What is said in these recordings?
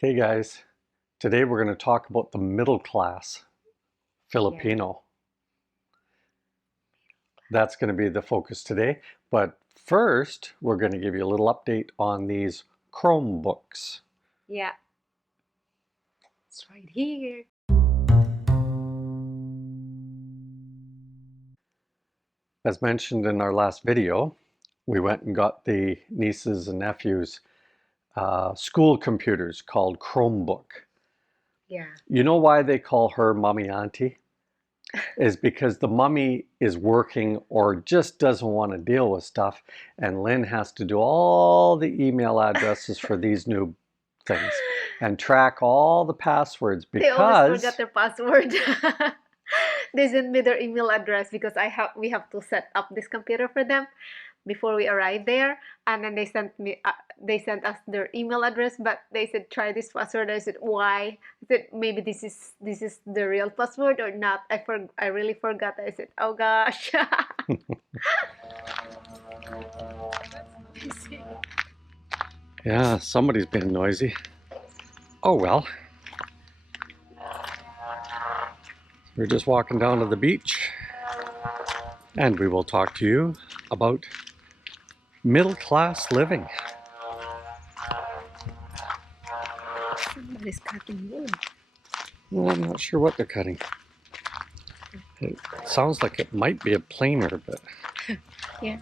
Okay, guys, today we're going to talk about the middle class Filipino. That's going to be the focus today. But first, we're going to give you a little update on these Chromebooks. Yeah, it's right here. As mentioned in our last video, we went and got the nieces and nephews school computers called Chromebook. Yeah. You know why they call her Mommy Auntie? Is because the mummy is working or just doesn't want to deal with stuff, and Lynn has to do all the email addresses for these new things and track all the passwords They always forget because their password. They send me their email address because we have to set up this computer for them before we arrive there, and then they sent us their email address, but they said try this password. I said why? I said maybe this is the real password or not. I really forgot. I said oh gosh. yeah, somebody's being noisy. Oh well, we're just walking down to the beach, and we will talk to you about middle class living. Somebody's cutting wood. Well, I'm not sure what they're cutting. It sounds like it might be a planer, but Yeah.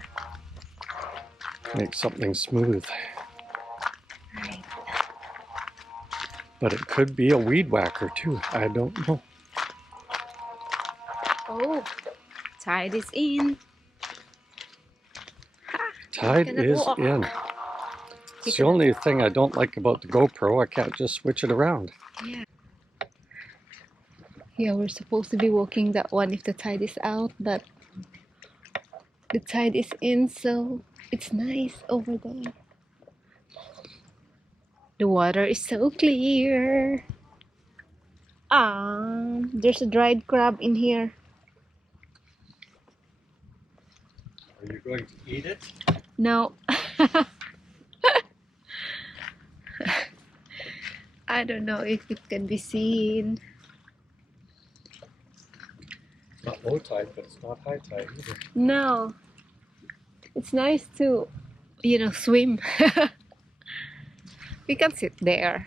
make something smooth. Right. But it could be a weed whacker too. I don't know. Oh, tide is in. Tide Cannot is walk. in. It's the only thing I don't like about the GoPro. I can't just switch it around. Yeah. Yeah, we're supposed to be walking that one if the tide is out, but the tide is in, so it's nice over there. The water is so clear. There's a dried crab in here. Are you going to eat it? No. I don't know if it can be seen. Not low tide, but it's not high tide either. No. It's nice to, swim. We can sit there.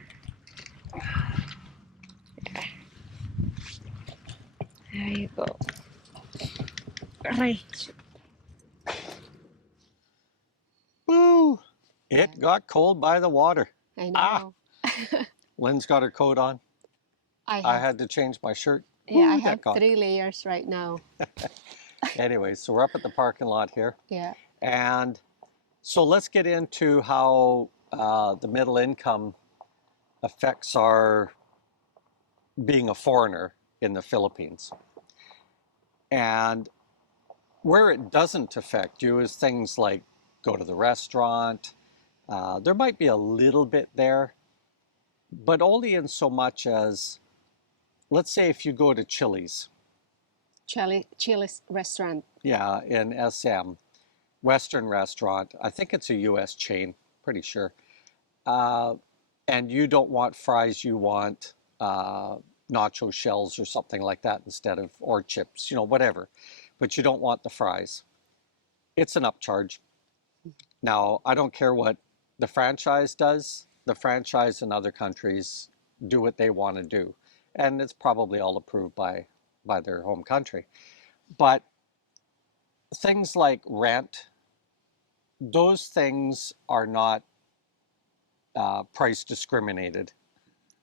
There you go. Right. Woo! It got cold by the water. I Ah! know. Lynn's got her coat on. I had to change my shirt. Yeah, I Woo, have that got 3 layers right now. Anyway, so we're up at the parking lot here. Yeah. And so let's get into how the middle income affects our being a foreigner in the Philippines. And where it doesn't affect you is things like go to the restaurant. There might be a little bit there, but only in so much as, let's say if you go to Chili's. Chili's restaurant. Yeah, in SM, Western restaurant. I think it's a US chain, pretty sure. And you don't want fries, you want nacho shells or something like that instead of, or chips, whatever. But you don't want the fries. It's an upcharge. Now, I don't care what the franchise does. The franchise in other countries do what they want to do. And it's probably all approved by their home country. But things like rent, those things are not price discriminated.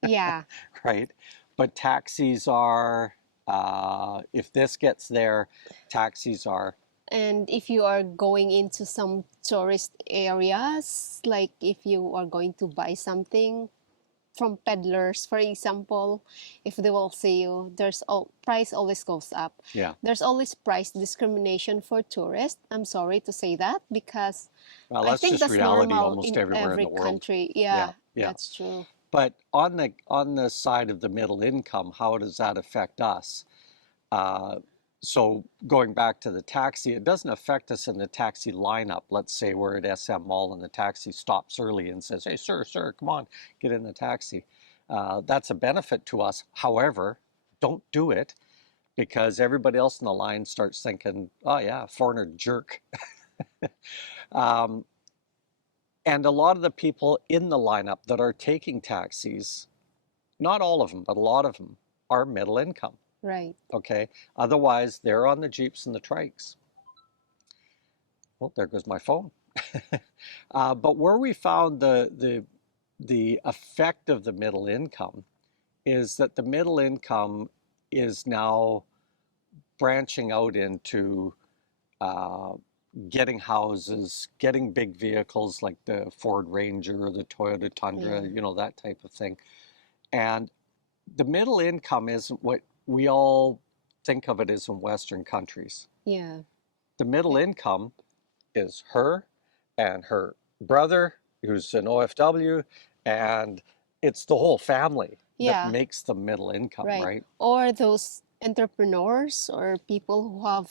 Yeah. Right? But taxis are, if this gets there, taxis are. And if you are going into some tourist areas, like if you are going to buy something from peddlers, for example, if they will see you, price always goes up. Yeah. There's always price discrimination for tourists. I'm sorry to say that because Well, I that's think just that's reality normal almost in everywhere in every the world. country. Yeah, Yeah. that's true. But on the side of the middle income, how does that affect us? So going back to the taxi, it doesn't affect us in the taxi lineup. Let's say we're at SM Mall and the taxi stops early and says, "Hey, sir, come on, get in the taxi." That's a benefit to us. However, don't do it because everybody else in the line starts thinking, "Oh yeah, foreigner jerk." Um, and a lot of the people in the lineup that are taking taxis, not all of them, but a lot of them are middle income. Right. Okay. Otherwise, they're on the Jeeps and the trikes. Well, there goes my phone. But where we found the effect of the middle income is that the middle income is now branching out into uh, getting houses, getting big vehicles like the Ford Ranger or the Toyota Tundra, Yeah. you know, that type of thing. And the middle income isn't what we all think of it as in Western countries. Yeah. The middle income is her and her brother, who's an OFW, and it's the whole family that Yeah. makes the middle income, Right. right? Or those entrepreneurs or people who have,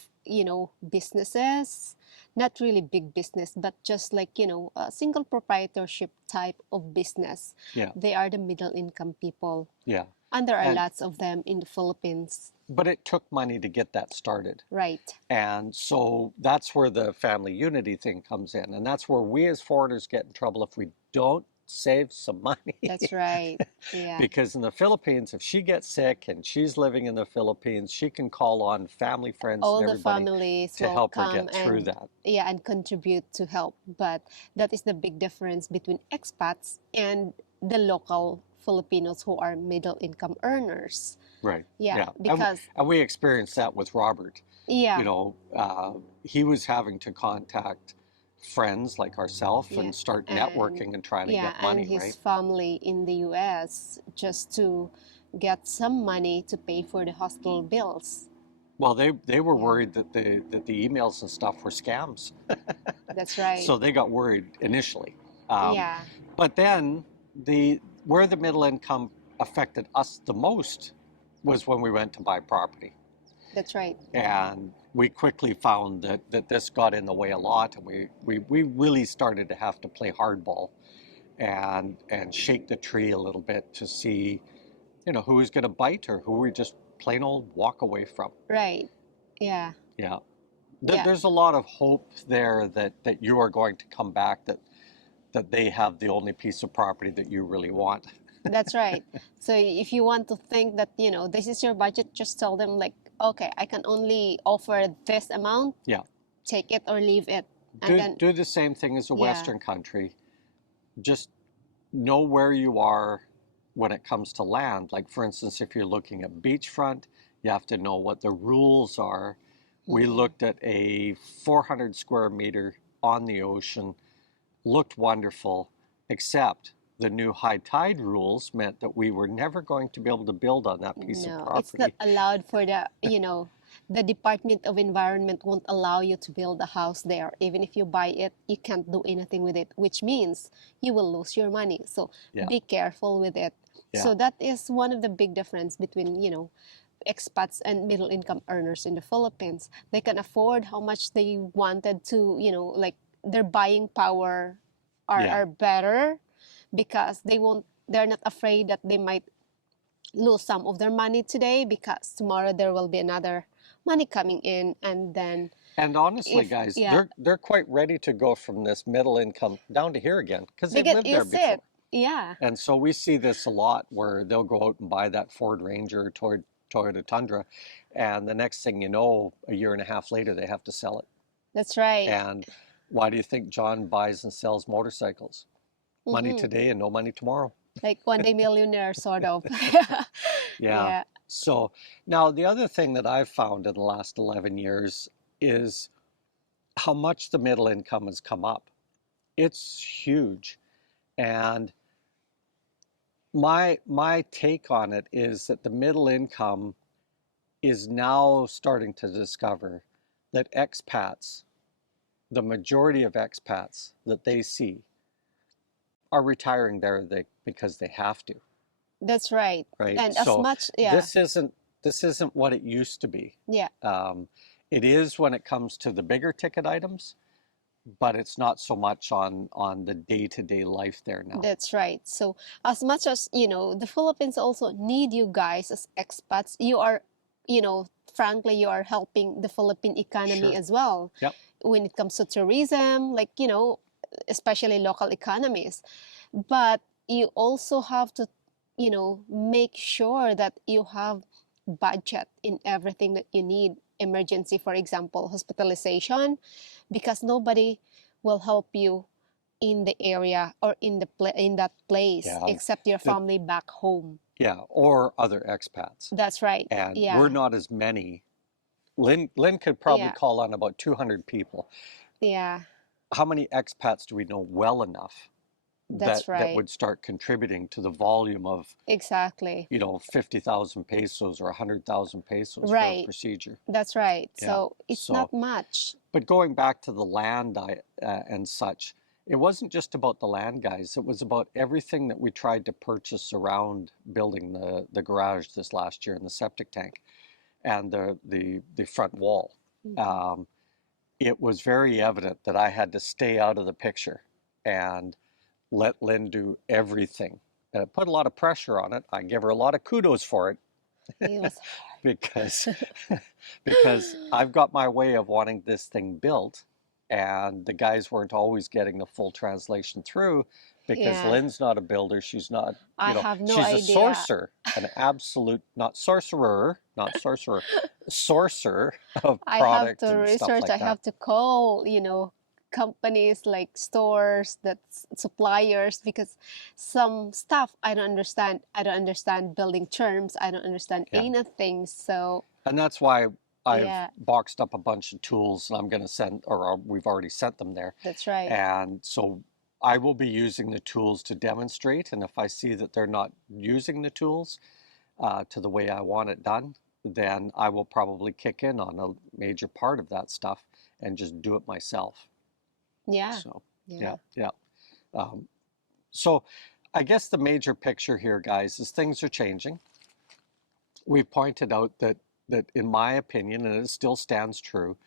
businesses, not really big business, but just like, a single proprietorship type of business. Yeah, They are the middle income people. yeah. And there are And lots of them in the Philippines. but it took money to get that started. Right. And so that's where the family unity thing comes in. And that's where we as foreigners get in trouble if we don't save some money. That's right. Yeah. Because in the Philippines, if she gets sick and she's living in the Philippines, she can call on family, friends, All and the everybody families to will help her come get through and, that. yeah, and contribute to help. But that is the big difference between expats and the local Filipinos who are middle income earners. Right. Yeah, Yeah. because And we experienced that with Robert. You yeah, know, he was having to contact friends like ourselves yeah, and start and networking and trying to yeah, get and money, his right? family in the US just to get some money to pay for the hospital bills. Well, they were Yeah, worried that the emails and stuff were scams, that's right. so they got worried initially. Um, Yeah, but then the where the middle income affected us the most was when we went to buy property, that's right. and we quickly found that this got in the way a lot, and we really started to have to play hardball and shake the tree a little bit to see, you know, who was going to bite or who we just plain old walk away from. Right. Yeah, Yeah. yeah. There's a lot of hope there that you are going to come back, that they have the only piece of property that you really want. That's right. So if you want to think that, this is your budget, just tell them like, okay, I can only offer this amount, Yeah. take it or leave it. And then, Do the same thing as a yeah, Western country. Just know where you are when it comes to land. Like, for instance, if you're looking at beachfront, you have to know what the rules are. We mhm. looked at a 400 square meter on the ocean, looked wonderful, except the new high tide rules meant that we were never going to be able to build on that piece of No, it's not property. allowed for the Department of Environment won't allow you to build a house there. Even if you buy it, you can't do anything with it, which means you will lose your money. So Yeah, be careful with it. yeah, So that is one of the big difference between, expats and middle income earners in the Philippines. They can afford how much they wanted to, like their buying power yeah. are better because they're not afraid that they might lose some of their money today because tomorrow there will be another money coming in, and then And honestly, if guys, yeah, they're quite ready to go from this middle income down to here again because they they've get lived there used to it. before. Yeah, And so we see this a lot where they'll go out and buy that Ford Ranger or Toyota Tundra, and the next thing you know, a year and a half later, they have to sell it. that's right. And why do you think John buys and sells motorcycles? Money Mm-hmm. today and no money tomorrow. Like one day millionaire sort of. Yeah. Yeah, So now the other thing that I've found in the last 11 years is how much the middle income has come up. It's huge. And my take on it is that the middle income is now starting to discover that expats, the majority of expats that they see, are retiring there because they have to, that's right. right? And as So much, yeah, this isn't this isn't what it used to be. Yeah, It is when it comes to the bigger ticket items, but it's not so much on the day-to-day life there now. that's right. So as much as, the Philippines also need you guys as expats, you are, frankly, you are helping the Philippine economy Sure. as well. Yep. When it comes to tourism, like, especially local economies. But you also have to, make sure that you have budget in everything that you need. Emergency, for example, hospitalization, because nobody will help you in the area or in that place Yeah, except your the, family back home. yeah, or other expats. That's right. And we're Yeah. not as many. Lynn could probably Yeah. call on about 200 people. Yeah. How many expats do we know well enough That's that right. would start contributing to the volume of, Exactly. 50,000 pesos or 100,000 pesos for a Right. procedure? That's right. Yeah. So it's So, not much. but going back to the land and such, it wasn't just about the land, guys. It was about everything that we tried to purchase around building the garage this last year and the septic tank and the front wall. Mhm. It was very evident that I had to stay out of the picture and let Lynn do everything. And it put a lot of pressure on it. I give her a lot of kudos for it It was because because I've got my way of wanting this thing built, and the guys weren't always getting the full translation through because Yeah. Lynn's not a builder. She's not, I have no she's a idea. sorcerer, an absolute, not sorcerer, sorcerer of I have product to and stuff research. like I that. have to call, companies like stores, that's suppliers, because some stuff I don't understand. I don't understand building terms. I don't understand Yeah. anything. So And that's why I've yeah, boxed up a bunch of tools and I'm going to send, or we've already sent them there. that's right. And so I will be using the tools to demonstrate. And if I see that they're not using the tools to the way I want it done, then I will probably kick in on a major part of that stuff and just do it myself. Yeah. So, Yeah. yeah. So I guess the major picture here, guys, is things are changing. We've pointed out that in my opinion, and it still stands true,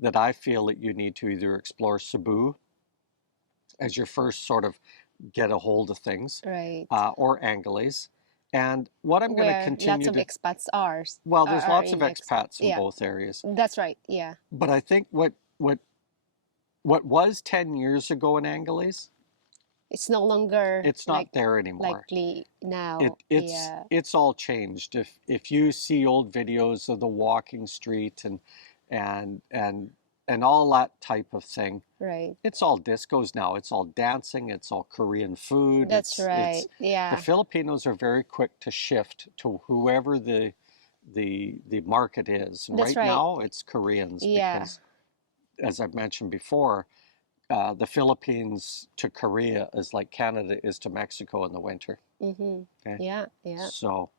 that I feel that you need to either explore Cebu as your first sort of get a hold of things, Right. or Angeles. And what I'm going to Where lots continue of to, expats are well, there's lots of in expats in yeah. both areas. That's right. Yeah. But I think what was 10 years ago in Angeles, It's no longer it's not there anymore. likely now. Yeah. It's all changed. If you see old videos of the walking street and all that type of thing, Right. it's all discos now. It's all dancing. It's all Korean food. That's right. The Yeah. Filipinos are very quick to shift to whoever the market is. And That's right right. now, it's Koreans Yeah. because, as I've mentioned before, the Philippines to Korea is like Canada is to Mexico in the winter. Mm-hmm. Okay, Yeah. Yeah. so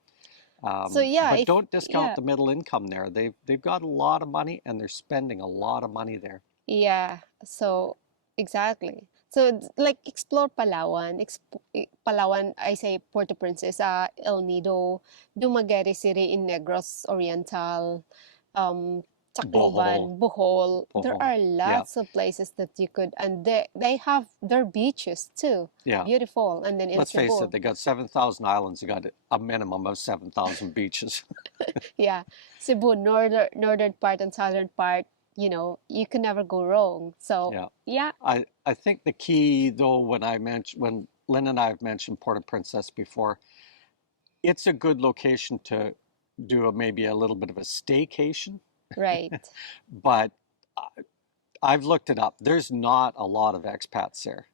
So yeah, but if don't discount yeah, the middle income there. They've got a lot of money and they're spending a lot of money there. yeah. So exactly. So like explore Palawan, Palawan. I say Puerto Princesa, El Nido, Dumaguete City in Negros Oriental, Bohol, Tacloban, Bohol. There Bohol. are Yeah, lots of places that you could, and they have their beaches too, yeah. beautiful. And then in Let's face it, Cebu, they got 7,000 islands. They got a minimum of 7,000 beaches. yeah, Cebu, northern part and southern part, you can never go wrong. So Yeah. yeah, I think the key though, when Lynn and I have mentioned Port Princess before, it's a good location to do maybe a little bit of a staycation. right. But I've looked it up. There's not a lot of expats there.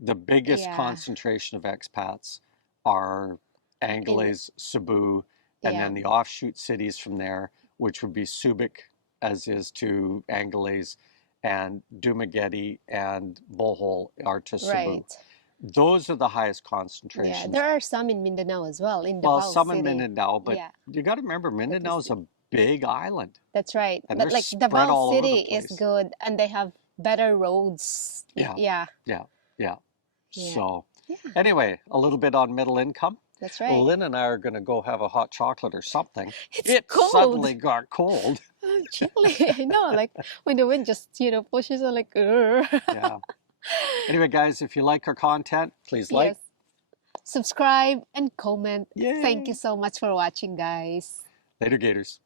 The biggest Yeah. concentration of expats are In Angeles, Cebu, and yeah, then the offshoot cities from there, which would be Subic, as is to Angeles, and Dumaguete and Bohol are to Cebu. right. Those are the highest Yeah, concentrations. there are some in Mindanao as well, in Well, Davao some in City. Mindanao, but Yeah, you got to remember, that is Mindanao is a big island, that's right. and But they're like spread Davao all over the City is place. good, and they have better roads. Yeah, Yeah, yeah, yeah. yeah, So yeah. anyway, a little bit on middle income. That's Well, right. Lynn and I are going to go have a hot chocolate or something. It's It cold. suddenly got cold. I'm chilly. I know, like when the wind just, pushes on like, Yeah. Anyway, guys, if you like our content, please like. Yes. Subscribe and comment. Yay. Thank you so much for watching, guys. Later, Gators.